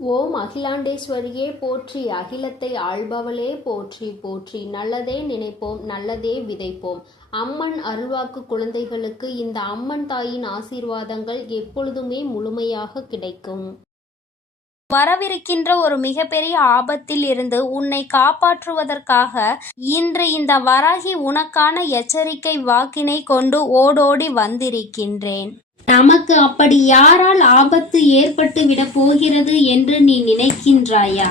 ஓம் அகிலாண்டேஸ்வரியே போற்றி, அகிலத்தை ஆள்பவளே போற்றி போற்றி. நல்லதே நினைப்போம், நல்லதே விதைப்போம். அம்மன் அருள்வாக்கு குழந்தைகளுக்கு இந்த அம்மன் தாயின் ஆசீர்வாதங்கள் எப்பொழுதுமே முழுமையாக கிடைக்கும். வரவிருக்கின்ற ஒரு மிகப்பெரிய ஆபத்தில் இருந்து உன்னை காப்பாற்றுவதற்காக இன்று இந்த வராகி உனக்கான எச்சரிக்கை வாக்கினை கொண்டு ஓடோடி வந்திருக்கின்றேன். நமக்கு அப்படி யாரால் ஆபத்து ஏற்பட்டு விட போகிறது என்று நீ நினைக்கின்றாயா?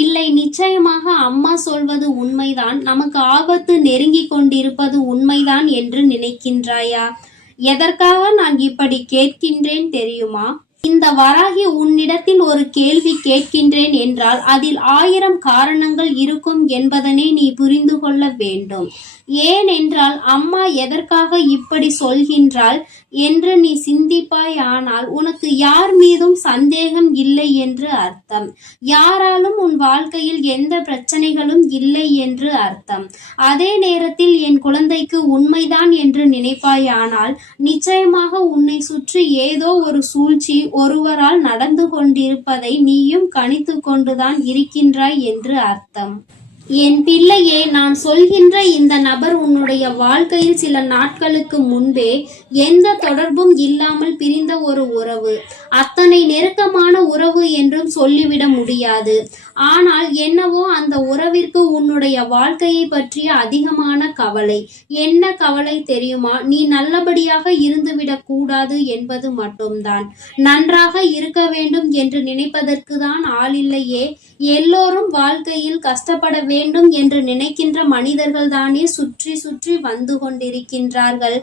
இல்லை, நிச்சயமாக அம்மா சொல்வது உண்மைதான், நமக்கு ஆபத்து நெருங்கி கொண்டிருப்பது உண்மைதான் என்று நினைக்கின்றாயா? எதற்காக நான் இப்படி கேட்கின்றேன் தெரியுமா? இந்த வராகி உன்னிடத்தில் ஒரு கேள்வி கேட்கின்றேன் என்றால் அதில் 1000 காரணங்கள் இருக்கும் என்பதனை நீ புரிந்து கொள்ள வேண்டும். ஏனென்றால் அம்மா எதற்காக இப்படி சொல்கின்றாள் என்று நீ சிந்திப்பாய். ஆனால் உனக்கு யார் மீதும் சந்தேகம் இல்லை என்று அர்த்தம். யாராலும் உன் வாழ்க்கையில் எந்த பிரச்சனைகளும் இல்லை என்று அர்த்தம். அதே நேரத்தில் என் குழந்தைக்கு உண்மைதான் என்று நினைப்பாயானால் நிச்சயமாக உன்னை சுற்றி ஏதோ ஒரு சூழ்ச்சி ஒருவரால் நடந்து கொண்டிருப்பதை நீயும் கணித்து கொண்டுதான் இருக்கின்றாய் என்று அர்த்தம். என் பிள்ளையே, நான் சொல்கின்ற இந்த நபர் உன்னுடைய வாழ்க்கையில் சில நாட்களுக்கு முன்பே எந்த தொடர்பும் இல்லாமல் பிரிந்த ஒரு உறவு. அத்தனை நெருக்கமான உறவு என்றும் சொல்லிவிட முடியாது. ஆனால் என்னவோ அந்த உறவிற்கு உன்னுடைய வாழ்க்கையை பற்றிய அதிகமான கவலை. என்ன கவலை தெரியுமா? நீ நல்லபடியாக இருந்துவிடக் கூடாது என்பது மட்டும்தான். நன்றாக இருக்க வேண்டும் என்று நினைப்பதற்கு தான் ஆள் இல்லையே. எல்லோரும் வாழ்க்கையில் கஷ்டப்பட வேண்டும் என்று நினைக்கின்ற மனிதர்கள் தானே சுற்றி சுற்றி வந்து கொண்டிருக்கின்றார்கள்.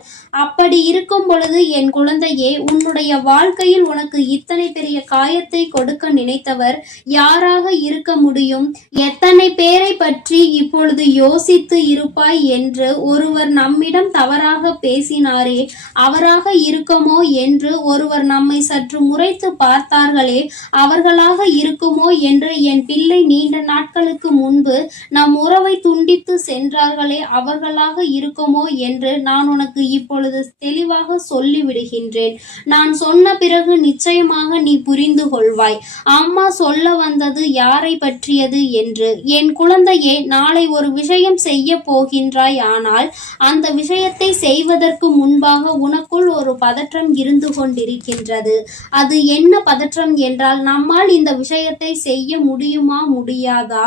அப்படி இருக்கும் பொழுது என் குழந்தையே, உன்னுடைய வாழ்க்கையில் உனக்கு இத்தனை பெரிய காயத்தை கொடுக்க நினைத்தவர் யாராக இருக்க முடியும்? எத்தனை பேரை பற்றி இப்பொழுது யோசித்து இருப்பாய் என்று ஒருவர் நம்மிடம் தவறாக பேசினாரே, அவராக இருக்குமோ என்று ஒருவர் நம்மை சற்று முறைத்து பார்த்தார்களே, அவர்களாக இருக்குமோ என்று என் பிள்ளை நீண்ட நாட்களுக்கு முன்பு நம் உறவை துண்டித்து சென்றார்களே, அவர்களாக இருக்குமோ என்று நான் உனக்கு இப்பொழுது தெளிவாக சொல்லிவிடுகின்றேன். நான் சொன்ன பிறகு நிச்சயமாக நீ புரிந்து கொள்வாய் அம்மா சொல்ல வந்தது யாரை பற்றியது என்று. என் குழந்தையே, நாளை ஒரு விஷயம் செய்ய போகின்றாய். ஆனால் அந்த விஷயத்தை செய்வதற்கு முன்பாக உனக்குள் ஒரு பதற்றம் இருந்து கொண்டிருக்கின்றது. அது என்ன பதற்றம் என்றால், நம்மால் இந்த விஷயத்தை செய்ய முடியுமா முடியாதா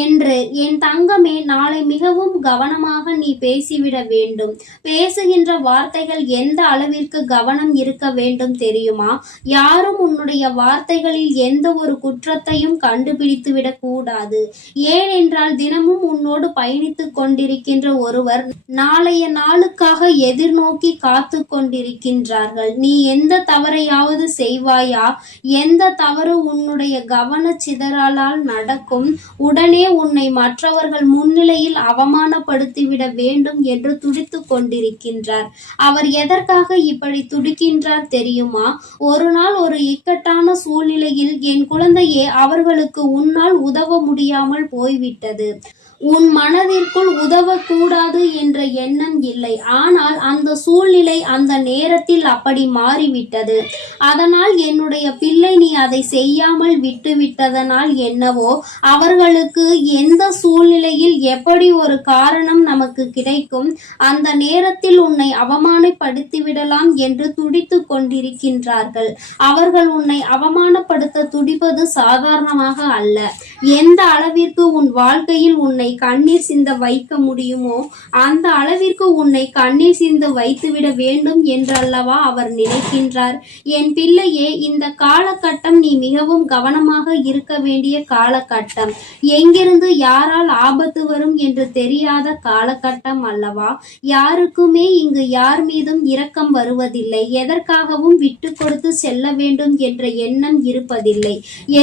என்று. என் தங்கமே, நாளை மிகவும் கவனமாக நீ பேசிவிட வேண்டும். பேசுகின்ற வார்த்தைகள் எந்த அளவிற்கு கவனம் இருக்க வேண்டும் தெரியுமா? யாரும் உன்னுடைய வார்த்தைகளில் எந்த ஒரு குற்றத்தையும் கண்டுபிடித்து விடக் கூடாது. ஏனென்றால் தினமும் உன்னோடு பயணித்துக் கொண்டிருக்கின்ற ஒருவர் நாளைய நாளுக்காக எதிர்நோக்கி காத்து கொண்டிருக்கின்றார்கள். நீ எந்த தவறையாவது செய்வாயா? எந்த தவறு உன்னுடைய கவன சிதறலால் நடக்கும், உடனே உன்னை மற்றவர்கள் முன்னிலையில் அவமானப்படுத்திவிட வேண்டும் என்று துடித்துக் கொண்டிருக்கின்றார். அவர் எதற்காக இப்படி துடிக்கின்றார் தெரியுமா? ஒரு நாள் ஒரு இக்கட்டான சூழ்நிலையில் என் குழந்தையே, அவர்களுக்கு உன்னால் உதவ முடியாமல் போய்விட்டது. உன் மனதிற்குள் உதவக்கூடாது என்ற எண்ணம் இல்லை. ஆனால் அந்த சூழ்நிலை அந்த நேரத்தில் அப்படி மாறிவிட்டது. அதனால் என்னுடைய பிள்ளை, நீ அதை செய்யாமல் விட்டுவிட்டதனால் என்னவோ, அவர்களுக்கு எந்த சூழ்நிலையில் எப்படி ஒரு காரணம் நமக்கு கிடைக்கும், அந்த நேரத்தில் உன்னை அவமானப்படுத்திவிடலாம் என்று துடித்து கொண்டிருக்கின்றார்கள். அவர்கள் உன்னை அவமானப்படுத்த துடிப்பது சாதாரணமாக அல்ல. எந்த அளவிற்கு உன் வாழ்க்கையில் உன்னை கண்ணீர் சிந்த வைக்க முடியுமோ அந்த அளவிற்கு உன்னை கண்ணீர் சிந்த வைத்துவிட வேண்டும் என்றல்லவா அவர் நினைக்கின்றார். என் பிள்ளையே, இந்த காலகட்டம் நீ மிகவும் கவனமாக இருக்க வேண்டிய காலகட்டம். எங்கிருந்து யாரால் ஆபத்து வரும் என்று தெரியாத காலகட்டம் அல்லவா? யாருக்குமே இங்கு யார் மீதும் இரக்கம் வருவதில்லை. எதற்காகவும் விட்டு கொடுத்து செல்ல வேண்டும் என்ற எண்ணம் இருப்பதில்லை.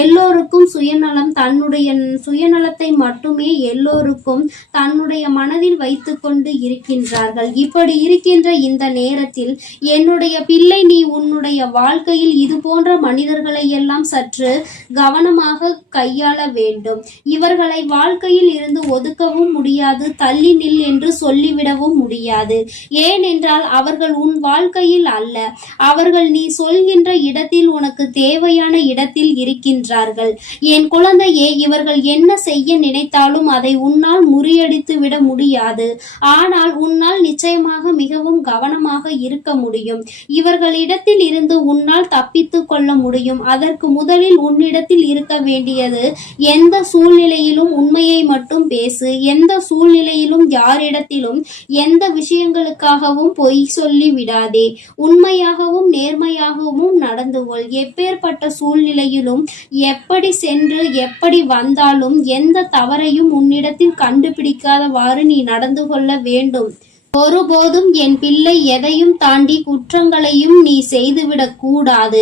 எல்லோருக்கும் சுயநலம், தன்னுடைய தன்னுடைய சுயநலத்தை மட்டுமே எல்லோருக்கும் தன்னுடைய மனதில் வைத்து கொண்டு இருக்கின்றார்கள். இப்படி இருக்கின்ற இந்த நேரத்தில் என்னுடைய பிள்ளை, நீ உன்னுடைய வாழ்க்கையில் இது போன்ற மனிதர்களை எல்லாம் சற்று கவனமாக கையாள வேண்டும். இவர்களை வாழ்க்கையில் இருந்து ஒதுக்கவும் முடியாது, தள்ளி நில் என்று சொல்லிவிடவும் முடியாது. ஏனென்றால் அவர்கள் உன் வாழ்க்கையில் அல்ல, அவர்கள் நீ சொல்கின்ற இடத்தில் உனக்கு தேவையான இடத்தில் இருக்கின்றார்கள். என் குழந்தையே, இவர்கள் என்ன செய்ய நினைத்தாலும் அதை உன்னால் முறியடித்து விட முடியாது. ஆனால் உன்னால் நிச்சயமாக மிகவும் கவனமாக இருக்க முடியும். இவர்களிடத்தில் இருந்து உன்னால் தப்பித்து கொள்ள முடியும். அதற்கு முதலில் உன்னிடத்தில் இருக்க வேண்டியது, எந்த சூழ்நிலையிலும் உண்மையை மட்டும் பேசு. எந்த சூழ்நிலையிலும் யாரிடத்திலும் எந்த விஷயங்களுக்காகவும் பொய் சொல்லி விடாதே. உண்மையாகவும் நேர்மையாகவும் நடந்து கொள். எப்பேற்பட்ட சூழ்நிலையிலும் எப்படி சென்று எப்படி வந்தாலும் எந்த தவறையும் உன்னிடத்தில் கண்டுபிடிக்காதவாறு நீ நடந்து கொள்ள வேண்டும். ஒருபோதும் என் பிள்ளை எதையும் தாண்டி குற்றங்களையும் நீ செய்துவிடக் கூடாது.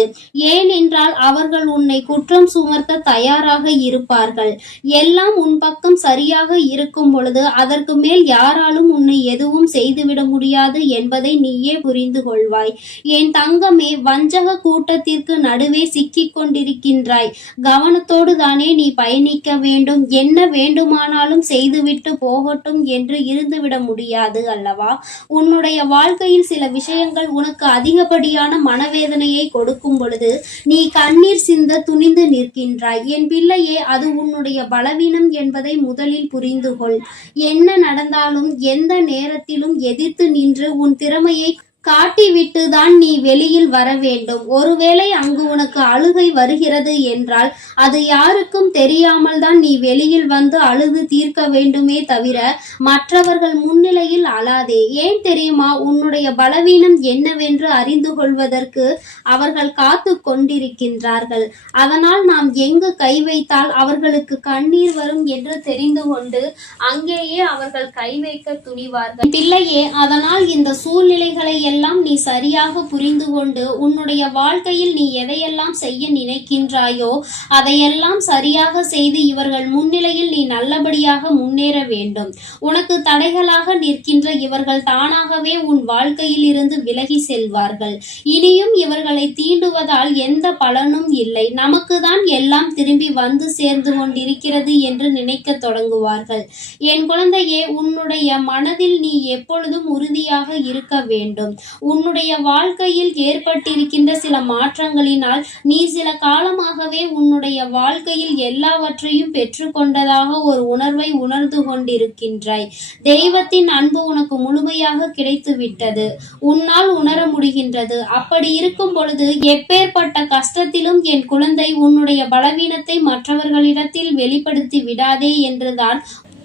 ஏனென்றால் அவர்கள் உன்னை குற்றம் சுமத்த தயாராக இருப்பார்கள். எல்லாம் உன் பக்கம் சரியாக இருக்கும் பொழுது அதற்கு மேல் யாராலும் உன்னை எதுவும் செய்துவிட முடியாது என்பதை நீயே புரிந்து கொள்வாய். என் தங்கமே, வஞ்சக கூட்டத்திற்கு நடுவே சிக்கிக் கொண்டிருக்கின்றாய். கவனத்தோடு தானே நீ பயணிக்க வேண்டும். என்ன வேண்டுமானாலும் செய்துவிட்டு போகட்டும் என்று இருந்துவிட முடியாது அல்லவா? உன்னுடைய வாழ்க்கையில் சில விஷயங்கள் உனக்கு அதிகப்படியான மனவேதனையை கொடுக்கும் பொழுது நீ கண்ணீர் சிந்த துணிந்து நிற்கின்றாய். என் பிள்ளையே, அது உன்னுடைய பலவீனம் என்பதை முதலில் புரிந்து கொள். என்ன நடந்தாலும் எந்த நேரத்திலும் எதிர்த்து நின்று உன் திறமையை காட்டிவிட்டு தான் நீ வெளியில் வர வேண்டும். ஒருவேளை அங்கு உனக்கு அழுகை வருகிறது என்றால் அது யாருக்கும் தெரியாமல் தான் நீ வெளியில் வந்து அழுது தீர்க்க வேண்டுமே தவிர மற்றவர்கள் முன்னிலையில் அழாதே. ஏன் தெரியுமா? உன்னுடைய பலவீனம் என்னவென்று அறிந்து கொள்வதற்கு அவர்கள் காத்து கொண்டிருக்கின்றார்கள். அதனால் நாம் எங்கு கை வைத்தால் அவர்களுக்கு கண்ணீர் வரும் என்று தெரிந்து கொண்டு அங்கேயே அவர்கள் கை வைக்க துணிவார்கள். பிள்ளையே, அதனால் இந்த சூழ்நிலைகளை எல்லாம் நீ சரியாக புரிந்து கொண்டு உன்னுடைய வாழ்க்கையில் நீ எதையெல்லாம் செய்ய நினைக்கின்றாயோ அதையெல்லாம் சரியாக செய்து இவர்கள் முன்னிலையில் நீ நல்லபடியாக முன்னேற வேண்டும். உனக்கு தடைகளாக நிற்கின்ற இவர்கள் தானாகவே உன் வாழ்க்கையில் இருந்து விலகி செல்வார்கள். இனியும் இவர்களை தீண்டுவதால் எந்த பலனும் இல்லை. நமக்கு தான் எல்லாம் திரும்பி வந்து சேர்ந்து கொண்டிருக்கிறது என்று நினைக்க தொடங்குவார்கள். என் குழந்தையே, உன்னுடைய மனதில் நீ எப்பொழுதும் உறுதியாக இருக்க வேண்டும். உன்னுடைய வாழ்க்கையில் ஏற்பட்டிருக்கின்ற சில மாற்றங்களினால் நீ சில காலமாகவே உன்னுடைய வாழ்க்கையில் எல்லாவற்றையும் பெற்றுக்கொண்டதாக ஒரு உணர்வை உணர்ந்து கொண்டிருக்கின்றாய். தெய்வத்தின் அன்பு உனக்கு முழுமையாக கிடைத்து விட்டது. உன்னால் உணர முடிகின்றது. அப்படி இருக்கும் பொழுது எப்பேற்பட்ட கஷ்டத்திலும் என் குழந்தை, உன்னுடைய பலவீனத்தை மற்றவர்களிடத்தில் வெளிப்படுத்தி விடாதே என்றுதான்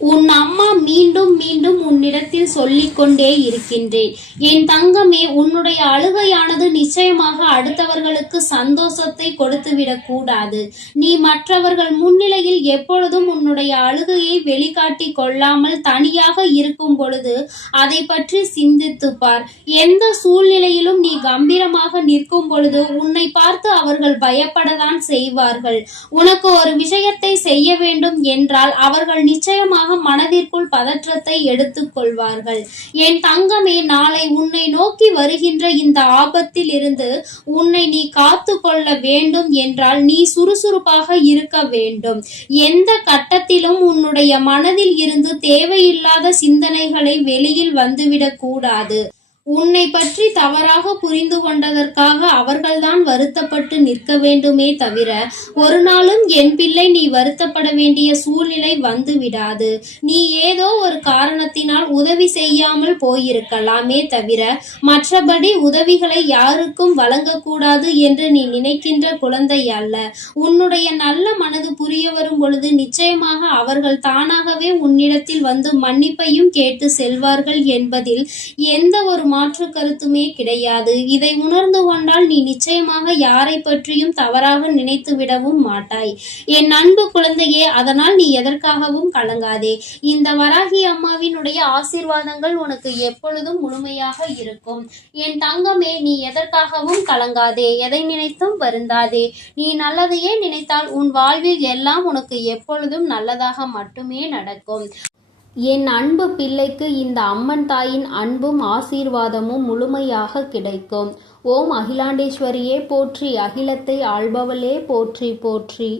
உன் அம்மா மீண்டும் மீண்டும் உன்னிடத்தில் சொல்லிக் கொண்டே இருக்கின்றேன். என் தங்கமே, உன்னுடைய அழுகையானது நிச்சயமாக அடுத்தவர்களுக்கு சந்தோஷத்தை கொடுத்துவிடக் கூடாது. நீ மற்றவர்கள் முன்னிலையில் எப்பொழுதும் உன்னுடைய அழுகையை வெளிக்காட்டி கொள்ளாமல் தனியாக இருக்கும் பொழுது அதை பற்றி சிந்தித்து பார். எந்த சூழ்நிலையிலும் நீ கம்பீரமாக நிற்கும் பொழுது உன்னை பார்த்து அவர்கள் பயப்படத்தான் செய்வார்கள். உனக்கு ஒரு விஷயத்தை செய்ய வேண்டும் என்றால் அவர்கள் நிச்சயமாக மனதிற்குள் பதற்றத்தை எடுத்துக் கொள்வார்கள். என் தங்கமே, நாளை உன்னை நோக்கி வருகின்ற இந்த ஆபத்தில் இருந்து உன்னை நீ காத்து கொள்ள வேண்டும் என்றால் நீ சுறுசுறுப்பாக இருக்க வேண்டும். எந்த கட்டத்திலும் உன்னுடைய மனதில் இருந்து தேவையில்லாத சிந்தனைகளை வெளியில் வந்துவிடக் கூடாது. உன்னை பற்றி தவறாக புரிந்து கொண்டதற்காக அவர்கள்தான் வருத்தப்பட்டு நிற்க வேண்டுமே தவிர ஒரு நாளும் என் பிள்ளை நீ வருத்தப்பட வேண்டிய சூழ்நிலை வந்து விடாது. நீ ஏதோ ஒரு காரணத்தினால் உதவி செய்யாமல் போயிருக்கலாமே தவிர மற்றபடி உதவிகளை யாருக்கும் வழங்கக்கூடாது என்று நீ நினைக்கின்ற குழந்தை அல்ல. உன்னுடைய நல்ல மனது புரிய வரும் பொழுது நிச்சயமாக அவர்கள் தானாகவே உன்னிடத்தில் வந்து மன்னிப்பையும் கேட்டு செல்வார்கள் என்பதில் எந்த ஒரு மாற்று கருத்துமே கிடையாது. இதை உணர்ந்து கொண்டால் நீ நிச்சயமாக யாரை பற்றியும் தவறாக நினைத்து விடவும் மாட்டாய். என் அன்பு குழந்தையே, அதனால் நீ எதற்காகவும் கலங்காதே. இந்த வராகி அம்மாவினுடைய ஆசீர்வாதங்கள் உனக்கு எப்பொழுதும் முழுமையாக இருக்கும். என் தங்கமே, நீ எதற்காகவும் கலங்காதே, எதை நினைத்தும் வருந்தாதே. நீ நல்லதையே நினைத்தால் உன் வாழ்வில் எல்லாம் உனக்கு எப்பொழுதும் நல்லதாக மட்டுமே நடக்கும். என் அன்பு பிள்ளைக்கு இந்த அம்மன் தாயின் அன்பும் ஆசீர்வாதமும் முழுமையாக கிடைக்கும். ஓம் அகிலாண்டேஸ்வரியே போற்றி, அகிலத்தை ஆள்பவளே போற்றி போற்றி.